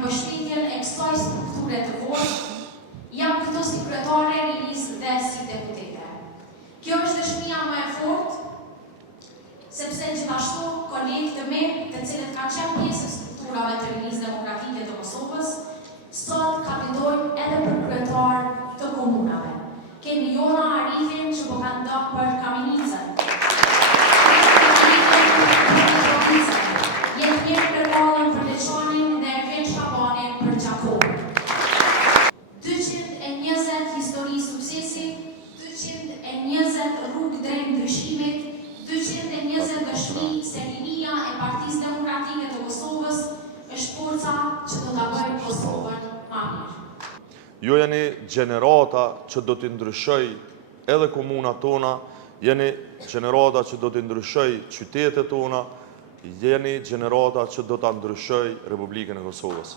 në mbështetjen e kësaj strukture të fortë, jam këtu si kryetare e rinisë dhe si deputete. Kjo është dëshmia më e fortë, sepse gjithashtu kolegë të mi, të cilët kanë qenë pjesë e strukturave të rinisë demokratike të Kosovës, sot kandidojnë edhe për kryetar të komunave. Kemi Jona Arifin që po kandidon për Kaminicën. Jetë mirë përkallën për Leçanin dhe Ervin Shabanin për Gjakov. 220 histori suksesi, 220 rrugë drejt ndryshimit, 220 dëshmi se rinia e Partisë Demokratike të Kosovës është forca që do ta bëjë Kosovën më mirë. Ju jeni gjenerata që do të ndryshoj edhe komunat tona, jeni gjenerata që do të ndryshoj qytetet tona, jeni gjenerata që do të ndryshoj Republikën e Kosovës.